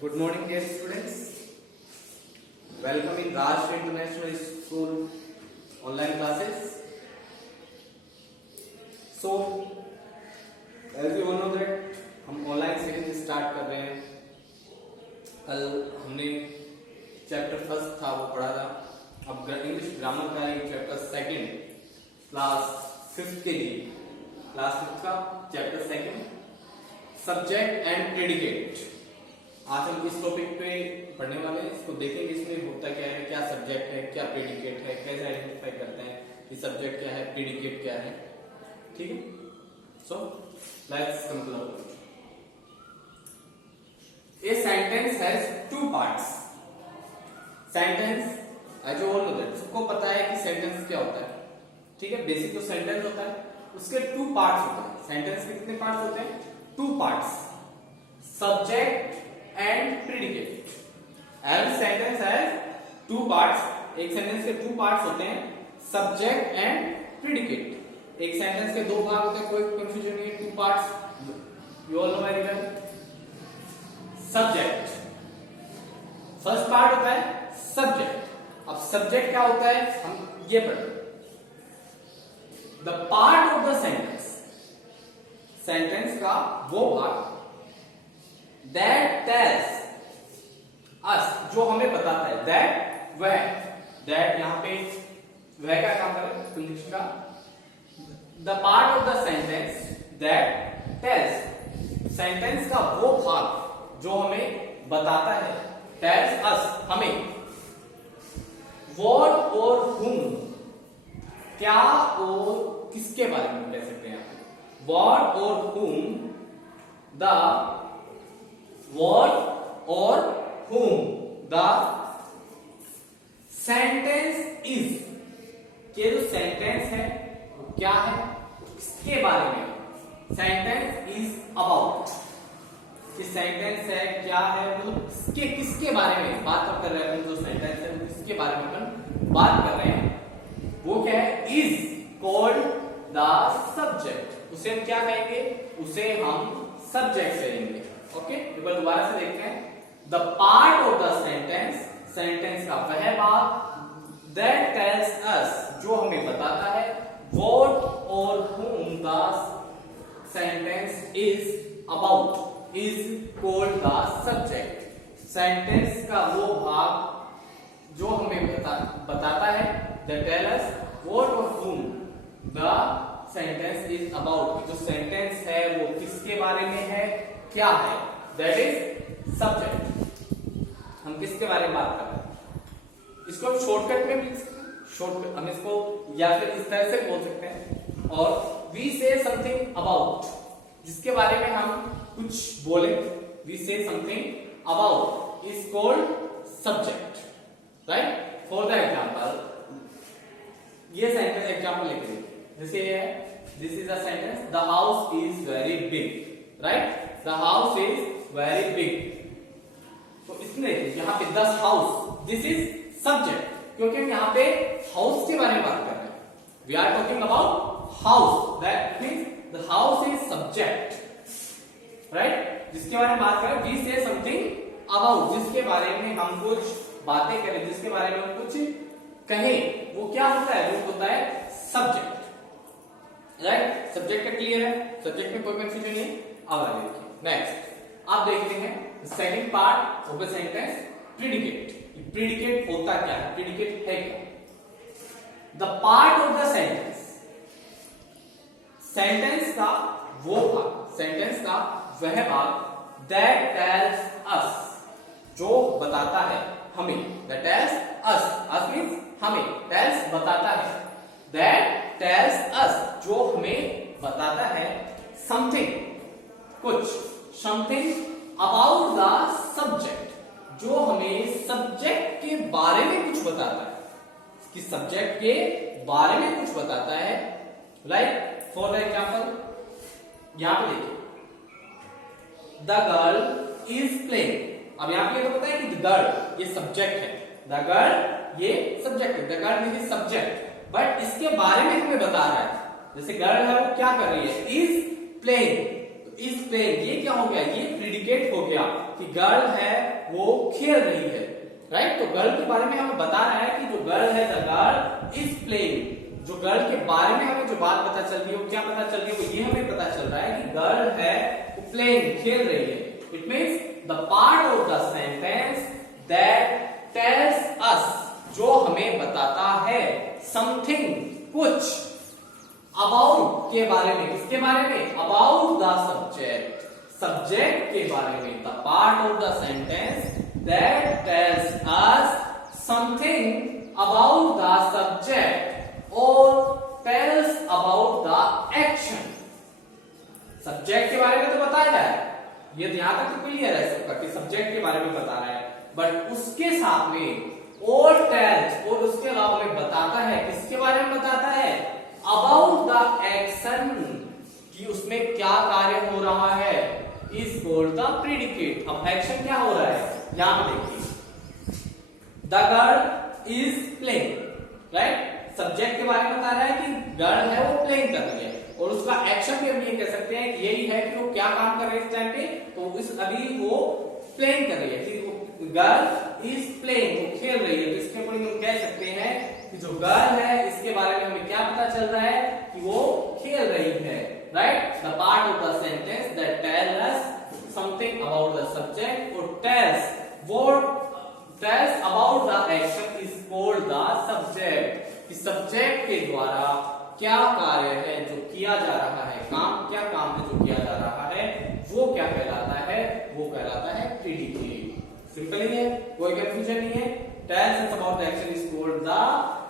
Good morning, dear students. Welcome in Rashtra International School online classes. So, as you all know that हम online series start कर रहे हैं. कल हमने chapter first था वो पढ़ा था. अब इंग्लिश ग्रामर का एक चैप्टर सेकंड क्लास फिफ्थ के लिए क्लास फिफ्थ का chapter second subject and predicate. आज हम इस टॉपिक पे पढ़ने वाले हैं. इसको देखेंगे इसमें होता क्या है, क्या सब्जेक्ट है, क्या प्रेडिकेट है, कैसे आइडेंटिफाई करते हैं कि सब्जेक्ट क्या है, प्रेडिकेट क्या है. ठीक है. So let's conclude. A sentence has two parts. Sentence, as you all know that, सबको पता है कि सेंटेंस क्या होता है. ठीक है. बेसिक तो सेंटेंस होता है, उसके टू पार्ट्स होते हैं. सेंटेंस के कितने पार्ट्स होते हैं? Two parts, subject and predicate. Every sentence has two parts. एक सेंटेंस के टू पार्ट्स होते हैं, सब्जेक्ट एंड प्रेडिकेट. एक सेंटेंस के दो भाग होते हैं, कोई कंफ्यूजन नहीं है. Two parts you all know very well. Subject first part होता है सब्जेक्ट. अब सब्जेक्ट क्या होता है हम ये पढ़ते. The part of the sentence, sentence का वो भाग दैट टेल्स अस, जो हमें बताता है. दैट वह, दैट यहां पे वह का काम करें कंडीशन का. The part of the sentence that tales, sentence का वो भाग जो हमें बताता है. टेल्स अस, हमें. व्हाट और whom, क्या और किसके बारे में कह सकते हैं. व्हाट और whom, द व्हाट और whom द सेंटेंस इज, के जो सेंटेंस है वो क्या है, किसके बारे में. सेंटेंस इज अबाउट, कि सेंटेंस है क्या है, मतलब किसके बारे में बात कर रहे हैं. जो सेंटेंस है वो किसके बारे में अपन बात कर रहे हैं, वो क्या है. Is called the subject. उसे हम क्या कहेंगे, उसे हम सब्जेक्ट कहेंगे. ओके. दोबारा से देखते हैं. The part of the sentence, sentence का वह भाग दैट टेल्स अस, जो हमें बताता है. व्हाट और whom the sentence is about is called the subject. Sentence का वो भाग जो हमें बताता है, that tell us what or whom the sentence is about. जो सेंटेंस है वो किसके बारे में है, क्या है, that is subject. हम किसके बारे में बात कर रहे हैं. इसको हम शॉर्टकट में भी, शॉर्टकट हम इसको या फिर इस तरह से बोल सकते हैं. और we say something about, जिसके बारे में हम कुछ बोले, we say something about is called subject, right? For the example, ये सेंटेंस एग्जांपल लेते हैं. जैसे ये है, this is a sentence, the house is very big, right? The house is very big. तो इसमें यहाँ पे the house, this is subject, क्योंकि हम यहाँ पे हाउस के बारे में बात कर रहे हैं. We are talking about house, that means the house is subject. Right. जिसके बारे में बात करें, वी से समथिंग अबाउट, जिसके बारे में हम कुछ बातें करें, जिसके बारे में हम कुछ कहें, वो क्या होता है, वो होता है सब्जेक्ट. राइट. सब्जेक्ट का क्लियर है, सब्जेक्ट में कोई कंफ्यूजन नहीं. अब आगे देखिए. नेक्स्ट आप देखते हैं second part of the sentence, predicate. Predicate होता क्या है, प्रेडिकेट है क्या. The part of the sentence, sentence का वो भाग, सेंटेंस का वह भाग दैट टेल्स अस, जो बताता है हमें. That tells us, us means हमें, टेल्स बताता है. दैट टेल्स अस, जो हमें बताता है समथिंग, कुछ, समथिंग अबाउट द सब्जेक्ट, जो हमें सब्जेक्ट के बारे में कुछ बताता है, कि सब्जेक्ट के बारे में कुछ बताता है. लाइक फॉर द एग्जांपल यहां पे देखिए, द गर्ल इज प्लेइंग. अब यहां पे तो पता है कि द गर्ल ये सब्जेक्ट है, द गर्ल ये सब्जेक्ट है, the girl is subject, but इसके बारे में हमें बता रहा है. जैसे गर्ल है वो क्या कर रही है, इज प्लेइंग. इज प्लेइंग ये क्या हो गया, ये प्रेडिकेट हो गया. कि गर्ल है वो खेल रही है, राइट। तो गर्ल के बारे में हमें बता रहा है कि जो गर्ल है, द गर्ल इज प्लेइंग। जो गर्ल के बारे में हमें जो बात पता चल रही है वो क्या पता चल रही है, वो ये हमें पता चल रहा है कि गर्ल है वो प्लेइंग, खेल रही है। It means the part of the sentence that tells अस, जो हमें बताता है समथिंग, कुछ, अबाउट के बारे में, किसके बारे में, अबाउट द सब्जेक्ट, सब्जेक्ट के बारे में। The part of the sentence that tells us something about the subject और tells about the action. Subject के बारे में तो बताया है, ये यहां तक तो क्लियर है सबका कि सब्जेक्ट के बारे में बता रहा है, बट उसके साथ में और टेल्स, और उसके अलावा में बताता है, किसके बारे में बताता है, अबाउट द एक्शन, कि उसमें क्या कार्य हो रहा है, इज कॉल्ड द प्रीडिकेट। अब एक्शन क्या हो रहा है, यहां पर देखिए, the girl is playing, right. Subject के बारे में बता रहा है कि गर्ल है वो प्लेइंग कर रही है, और उसका एक्शन भी हम ये कह सकते हैं कि यही है कि वो क्या काम कर रही है इस टाइम पे, तो इस अभी वो प्लेइंग कर रही है, कि गर्ल इज प्लेइंग, वो खेल रही है। तो इसके ऊपर हम कह सकते हैं कि जो गर्ल है इसके बारे में हमें क्या पता चल रहा है कि वो खेल रही है, right. The part of the sentence that tell us something about the subject और tells what tells about the action is called the subject. इस सब्जेक्ट के द्वारा क्या कार्य है जो किया जा रहा है, काम क्या काम है जो किया जा रहा है, वो क्या कहलाता है, वो कहलाता है प्रीडिकेट। सिंपल ही है, कोई कंफ्यूजन नहीं है। Tales about the action is called the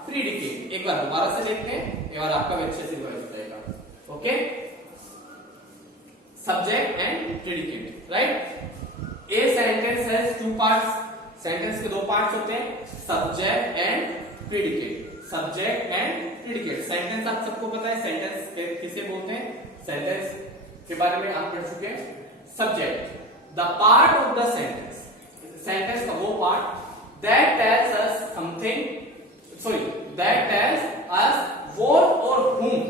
predicate. एक बार दोबारा से देखते हैं, एक बार आपका भी अच्छे से समझ जाएगा। Okay, subject and predicate, right. A sentence has two parts, sentence के दो पार्ट्स होते हैं, subject and predicate. Subject and predicate. Sentence आप सबको पता है, सेंटेंस किसे बोलते हैं, सेंटेंस के बारे में आप पढ़ चुके हैं। Subject the part of the sentence, sentence का वो part that tells us something, sorry that tells us what और whom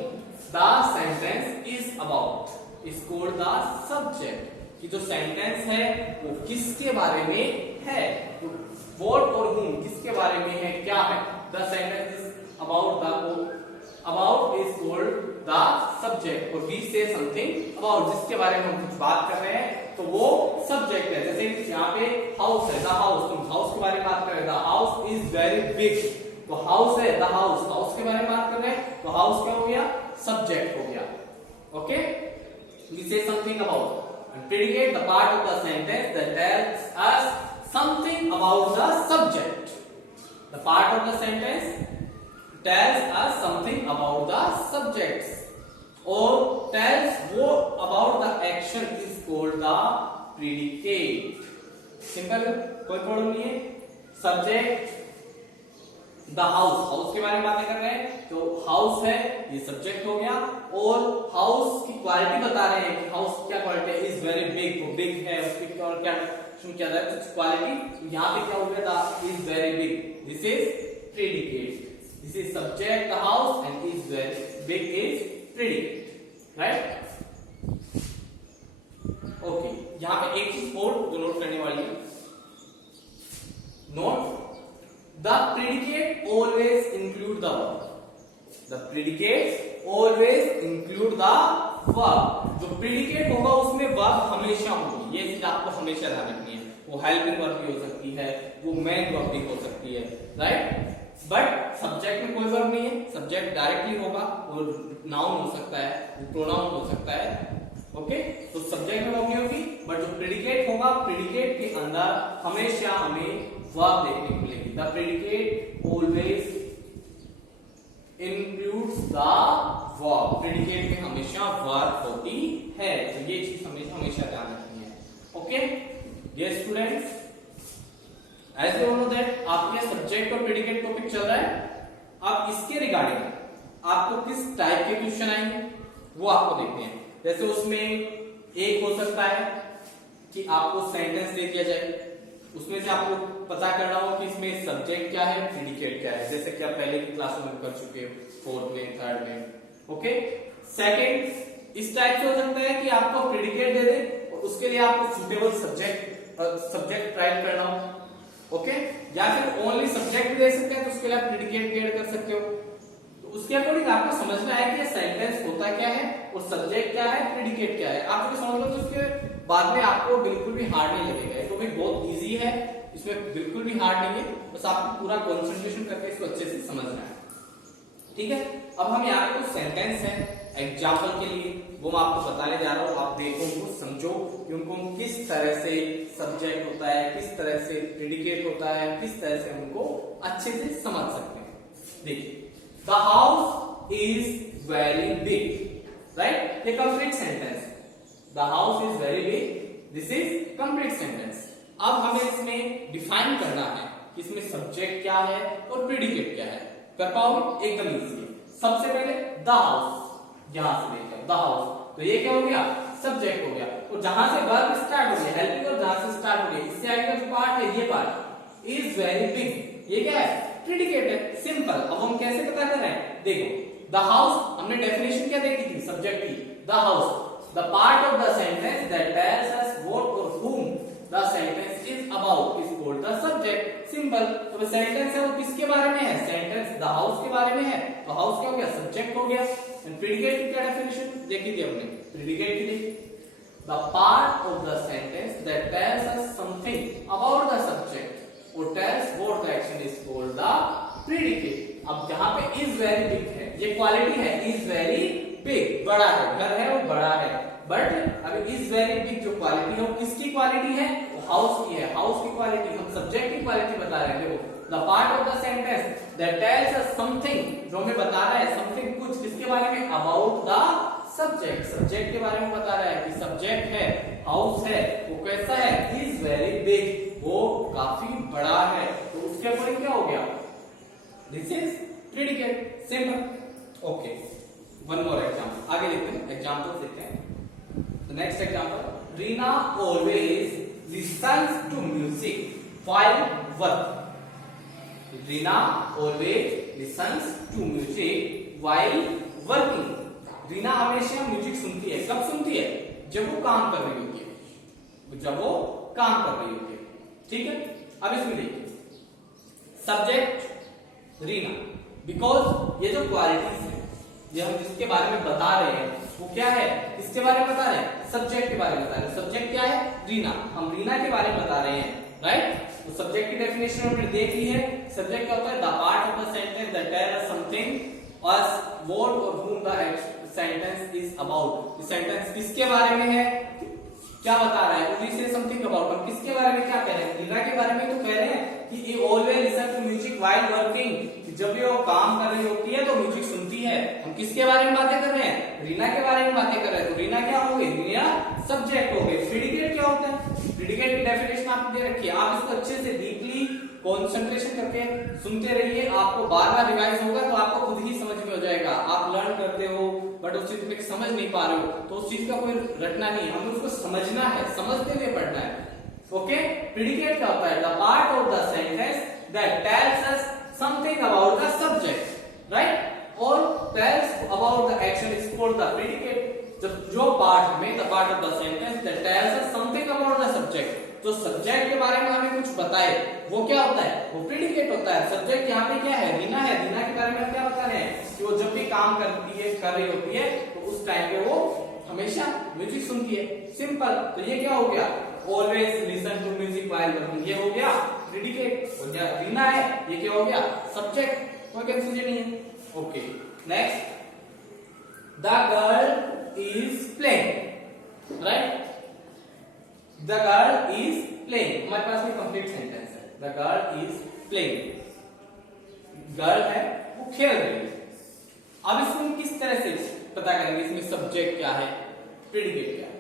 the sentence is about is called the subject. कि जो सेंटेंस है वो किसके बारे में है, व्हाट और whom किसके बारे में है, क्या है, the sentence is about the, about is called the subject, और वी से समथिंग अबाउट, जिसके बारे में हम कुछ बात कर रहे हैं तो वो सब्जेक्ट है। जैसे यहाँ पे हाउस है, द हाउस, तुम हाउस के बारे में बात कर रहे हैं, the house is very big, तो हाउस है, द हाउस, हाउस के बारे में बात कर रहे हैं तो हाउस क्या हो गया, सब्जेक्ट हो गया। Okay, we say something about. Predicate the part of the sentence that tells us something about the subject. The part of the sentence tells us something about the subjects or tells what about the action is called the predicate. Simple, कोई problem नहीं है। Subject the house, house के बारे में बातें कर रहे हैं तो हाउस है, ये सब्जेक्ट हो गया, और हाउस की क्वालिटी बता रहे हैं कि हाउस क्या क्वालिटी है, इज वेरी बिग, वो बिग है, उसकी और क्या क्या है क्वालिटी, यहाँ पे क्या हो गया था, is very big, this is predicate, this is subject the house and is very big is predicate, right. Okay, यहाँ पे एक चीज और जो नोट करने वाली है, note the predicate always include the verb. The predicate always include the verb. जो predicate होगा उसमें verb हमेशा होगी, ये चीज आपको हमेशा ध्यान रखनी है। वो helping verb भी हो सकती है, वो main verb भी हो सकती है, right? बट सब्जेक्ट में कोई verb नहीं है, सब्जेक्ट डायरेक्टली होगा, वो नाउन हो सकता है, वो प्रोनाउन हो सकता है। ओके, तो सब्जेक्ट में वर्ब नहीं होगी, बट जो प्रेडिकेट होगा, प्रेडिकेट के अंदर हमेशा हमें वर्ब देखने को मिलेगी। The predicate always includes the verb, predicate में हमेशा वर्ब होती है, तो ये चीज हमेशा ध्यान रखनी है। ओके, ये students, as you know that आपके सब्जेक्ट और प्रेडिकेट टॉपिक चल रहा है। अब इसके रिगार्डिंग आपको किस टाइप के क्वेश्चन आएंगे वो आपको देखते हैं। जैसे उसमें एक हो सकता है कि आपको सेंटेंस दे दिया जाए, उसमें से आपको पता करना हो कि इसमें सब्जेक्ट क्या है, प्रेडिकेट क्या है, जैसे कि आप पहले की क्लासों में कर चुके हो, फोर्थ में, थर्ड में। ओके, सेकंड इस टाइप से हो सकता है कि आपको प्रेडिकेट दे दे और उसके लिए आपको सुटेबल सब्जेक्ट सब्जेक्ट राइट करना हो, ओके, या फिर ओनली सब्जेक्ट दे सकते हैं तो उसके लिए आप प्रेडिकेट ऐड कर सकते हो। तो उसके अकॉर्डिंग आपको समझना है कि सेंटेंस होता क्या है और सब्जेक्ट क्या है, प्रेडिकेट क्या है। आप जब समझ लो तो उसके बाद में आपको बिल्कुल भी हार्ड नहीं लगेगा। तो भी बहुत इजी है, इसमें बिल्कुल भी हार्ड नहीं है, बस आपको पूरा कंसंट्रेशन करके इसको अच्छे से समझना है, ठीक है। अब हम यहाँ पे कुछ सेंटेंस है एग्जाम्पल के लिए, वो मैं आपको बताने जा रहा हूँ। आप देखो, उनको समझो कि उनको किस तरह से सब्जेक्ट होता है, किस तरह से प्रेडिकेट होता है, किस तरह से उनको अच्छे से समझ सकते हैं। देखिए, the house is very big, right, ये कंप्लीट सेंटेंस है। The house is very big, this is complete sentence. अब हमें इसमें डिफाइन करना है कि इसमें सब्जेक्ट क्या है और प्रेडिकेट क्या है। कर पाओगे? एकदम इजी है। सबसे पहले द हाउस, यहां से लेकर द हाउस, तो ये क्या हो गया, सब्जेक्ट हो गया। और जहां से वर्ब स्टार्ट हो गया, हेल्पिंग वर्ब जहां से स्टार्ट हो गया, इससे आगे का जो पार्ट है, ये पार्ट इज वेरी बिग, ये क्या है, प्रेडिकेट है। सिंपल। अब हम कैसे पता कर रहे हैं, देखो, द हाउस, हमने डेफिनेशन क्या देखी थी सब्जेक्ट की, the house, the part of the sentence that tells us what और whom the sentence is about is called the subject। Simple. तो सेंटेंस है वो किसके बारे में है, सेंटेंस द हाउस के बारे में है, तो हाउस क्या हो गया, सब्जेक्ट हो गया। एंड प्रेडिकेट की क्या डेफिनेशन देखी थी हमने, प्रेडिकेट की देखी, the part of the sentence that tells us something about the subject और tells what the action is called the predicate. अब जहां पे इज वेरी बिग है, ये क्वालिटी है, इज वेरी बिग, बड़ा है, घर है वो बड़ा है, बट अभी इज वेरी बिग जो क्वालिटी है वो किसकी क्वालिटी है, वो हाउस की है। हाउस की क्वालिटी, हम सब्जेक्ट की क्वालिटी बता रहे हैं। देखो, the part of the sentence that tells us something, जो हमें बता रहा है समथिंग, कुछ, किसके बारे में, अबाउट द सब्जेक्ट, सब्जेक्ट के बारे में बता रहा है कि सब्जेक्ट है, हाउस है, वो कैसा है, इज वेरी बिग, वो काफी बड़ा है। तो उसके अकॉर्डिंग क्या हो गया, this is predicate. Simple. Okay, one more example, आगे लिखते हैं, एग्जांपल देखते हैं। The next example, Rina always listens to music while working. Rina always listens to music while working. Reena हमेशा म्यूजिक सुनती है। कब सुनती है, जब वो काम कर रही होती है, जब वो काम कर रही होती है, ठीक है। अब इसमें देखिए, सब्जेक्ट रीना, बिकॉज ये जो क्वालिटीज है, ये हम जिसके बारे में बता रहे हैं वो क्या है, किसके बारे में बता रहे हैं, सब्जेक्ट के बारे में बता रहे हैं। सब्जेक्ट क्या है, रीना, हम रीना के बारे में बता रहे हैं, राइट। तो सब्जेक्ट की डेफिनेशन हमने देख ली है। सब्जेक्ट क्या होता है, the part of the sentence that tells us something us what और whom the sentence is about. Sentence किसके बारे में है, क्या बता रहा है, उसी से समथिंग अबाउट। हम किसके बारे में क्या कह रहे हैं, रीना के बारे में तो कह रहे हैं कि ये always listen to music while working, जब भी वो काम कर रही होती है तो म्यूजिक सुनती है। हम किसके बारे में बातें कर रहे हैं, रीना के बारे में बातें कर रहे हैं। तो रीना क्या हो गई, रीना सब्जेक्ट हो गई। प्रेडिकेट क्या होता है, प्रेडिकेट की डेफिनेशन आपने दे रखी है, आप इसको अच्छे से डीपली कंसंट्रेशन करके सुनते रहिए। आपको बार बार रिवाइज होगा तो आपको खुद ही समझ में हो जाएगा। आप लर्न करते हो बट उस चीज में समझ नहीं पा रहे हो, तो उस चीज का कोई रटना नहीं है, हमें उसको समझना है, समझते हुए पढ़ना है। ओके, प्रेडिकेट क्या होता है, the part of the sentence that tells us something about the subject, right, और tells about the action is called the predicate. जब जो पार्ट में, the part of the sentence that tells us something about the subject, तो subject के बारे में हमें कुछ बताए, वो क्या होता है, वो प्रेडिकेट होता है। सब्जेक्ट यहाँ पे क्या है, रीना है। रीना के बारे में हम क्या बता रहे हैं कि वो जब भी काम करती है, कर रही होती है, तो उस टाइम पे वो हमेशा म्यूजिक सुनती है। सिंपल। तो ये क्या हो गया, always listen to music while working, ये हो गया प्रेडिकेट। और क्या रीना है, ये क्या हो गया, सब्जेक्ट। कोई कंफ्यूजन नहीं है। Okay, next, the girl is playing, right, the girl is playing, हमारे पास में कंप्लीट सेंटेंस है। The girl is playing, girl है वो खेल रही है। अब इसको हम किस तरह से पता करेंगे, इसमें सब्जेक्ट क्या है, प्रेडिकेट क्या है।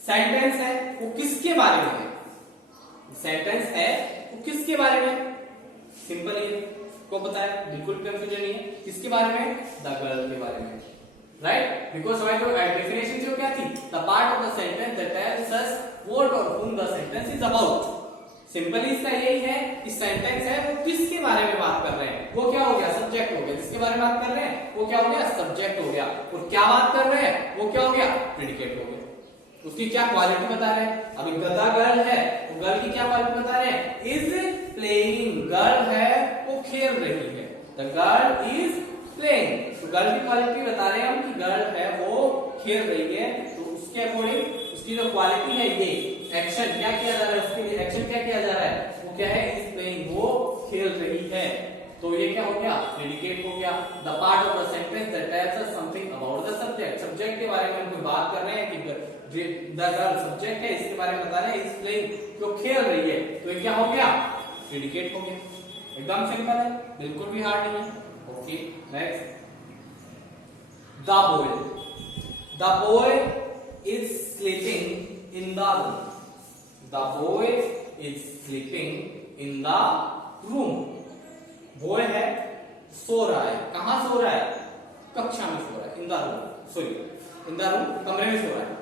सेंटेंस है वो किसके बारे में है, सेंटेंस है वो किसके बारे में, सिंपल है, को पता है, बिल्कुल कंफ्यूजन नहीं है। किसके बारे में, द गर्ल के बारे में, राइट, बिकॉज हमारी डेफिनेशन जो क्या थी, the part of the sentence that tells us what और whom the sentence is about. Simply इसका यही है कि सेंटेंस है वो किसके बारे में बात कर रहे हैं, वो क्या हो गया, सब्जेक्ट हो गया। जिसके बारे में बात कर रहे हैं वो क्या हो गया, सब्जेक्ट हो गया। और क्या बात कर रहे हैं वो क्या हो गया, प्रेडिकेट हो गया। उसकी क्या क्वालिटी बता रहे हैं। अभी गधा गर्ल है तो गर्ल की क्या क्वालिटी बता रहे हैं, इज प्लेइंग, गर्ल है वो खेल रही है, द गर्ल इज प्लेइंग। तो गर्ल की क्वालिटी बता रहे हैं हम कि गर्ल है वो खेल रही है, तो उसके अकॉर्डिंग उसकी जो क्वालिटी है ये एक्शन क्या किया जा रहा है, उसके लिए एक्शन क्या किया जा रहा है, वो क्या है, इज प्लेइंग, वो खेल रही है। तो ये क्या हो गया, प्रेडिकेट हो गया। The part of the sentence that tells us something about the subject, subject के बारे में हम कोई बात कर रहे हैं कि द गर्ल सब्जेक्ट है, इसके बारे में बता रहे हैं, इज प्लेइंग, जो खेल रही है, तो ये क्या हो गया, प्रेडिकेट हो गया। एकदम सिंपल है, बिल्कुल भी हार्ड नहीं है। Okay next, the boy is sleeping in the room, the boy is sleeping in the room. Boy है सो रहा है, कहां सो रहा है, कक्षा में सो रहा है, in the room, sorry in the room, कमरे में सो रहा है।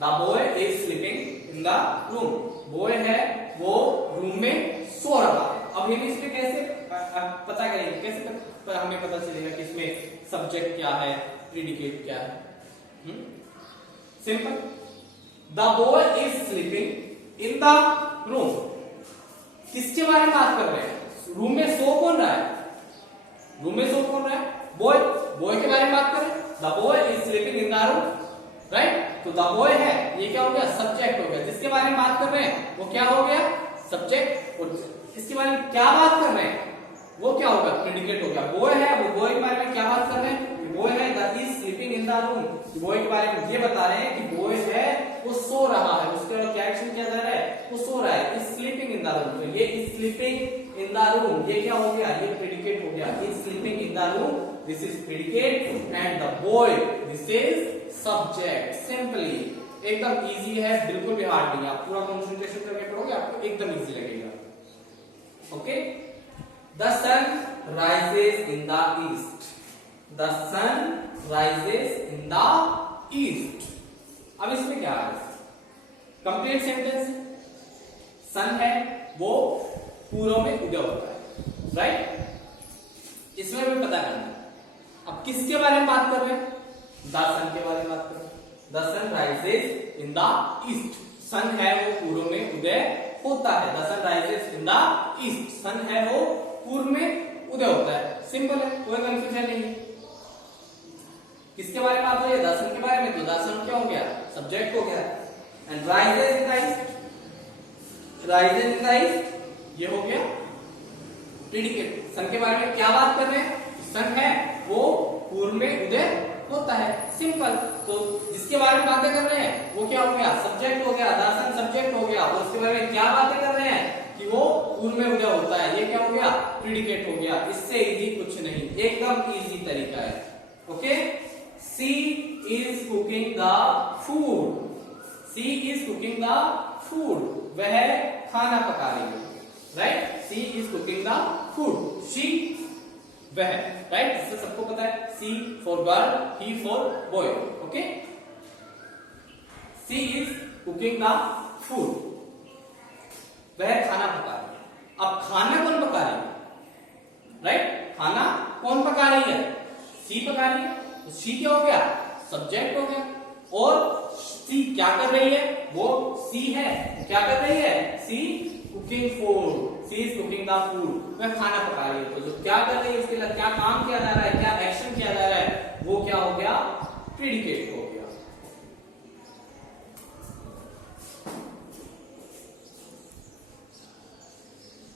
The boy is sleeping in the room, boy है वो रूम में सो रहा है। अब हम इसमें कैसे पता करेंगे, कैसे हमें पता चलेगा कि इसमें सब्जेक्ट क्या है, प्रेडिकेट क्या है। Simple, the boy is sleeping in the room, किसके बारे में बात कर रहे हैं, रूम में सो कौन रहा है, रूम में सो कौन रहा है, बॉय, बॉय के बारे में बात करें, the boy is sleeping in the room, right. तो द बॉय है ये क्या हो गया, सब्जेक्ट हो गया, जिसके बारे में बात कर रहे हैं वो क्या हो गया, सब्जेक्ट, और इसके बारे में क्या बात कर रहे हैं वो क्या होगा, प्रेडिकेट हो गया। बॉय है वो बॉय के बारे में क्या बात कर रहे हैं, बॉय है that is sleeping in the room, boy के बारे में ये बता रहे हैं कि बॉय है वो सो रहा है, उसके बाद क्या एक्शन किया जा रहा है, वो सो रहा है, is sleeping in the room. तो ये is sleeping in the room, ये क्या हो गया, ये प्रेडिकेट हो गया, is sleeping in the room, this is predicate, and the boy this is subject. Simply एकदम इजी है, बिल्कुल भी हार्ड नहीं है, आप पूरा कंसंट्रेशन करके पढ़ोगे आपको एकदम इजी लगेगा। Okay, the sun rises in the east, the sun rises in the east. अब इसमें क्या है, कंप्लीट सेंटेंस, सन है वो पूर्व में उदय होता है, राइट, इसमें भी पता करना है। अब किसके बारे में बात कर रहे हैं, द सन के बारे में बात कर रहे हैं, the sun rises in the east, sun है वो पूर्व में उदय होता है, the sun rises in the east, sun है वो पूर्व में उदय होता है। सिंपल है, कोई कंफ्यूजन नहीं है। किसके बारे में बात हो रही है, द सन के बारे में, तो द सन क्या हो गया, सब्जेक्ट हो गया, and rises in the east, rises in the east ये हो गया प्रेडिकेट। सन के बारे में क्या बात कर रहे हैं, सन है वो पूर्व में उदय होता है, सिंपल। तो जिसके बारे में बातें कर रहे हैं वो क्या हो गया, सब्जेक्ट हो गया, द सन सब्जेक्ट हो गया, और उसके बारे में क्या बातें कर रहे हैं कि वो पूर्व में उदय होता है, ये क्या हो गया, प्रेडिकेट हो गया। इससे इजी कुछ नहीं, एकदम इजी तरीका है। Okay, she is cooking the food, she is cooking the food, वह खाना पका रही है, right, she is cooking the food, she वह, राइट, इससे सबको पता है, she for girl, he for boy. Okay, she is cooking the food, वह खाना पका रही है। अब खाना कौन पका रही है, राइट, खाना कौन पका रही है, सी पका रही है, तो सी क्या हो गया, सब्जेक्ट हो गया, और सी क्या कर रही है, वो सी है, क्या कर रही है, she cooking food, she is cooking the food, वह खाना पका रही है। तो जो क्या कर रही है, इसके लिए क्या काम किया जा रहा है, क्या एक्शन किया जा रहा है, वो क्या हो गया, प्रेडिकेट हो गया।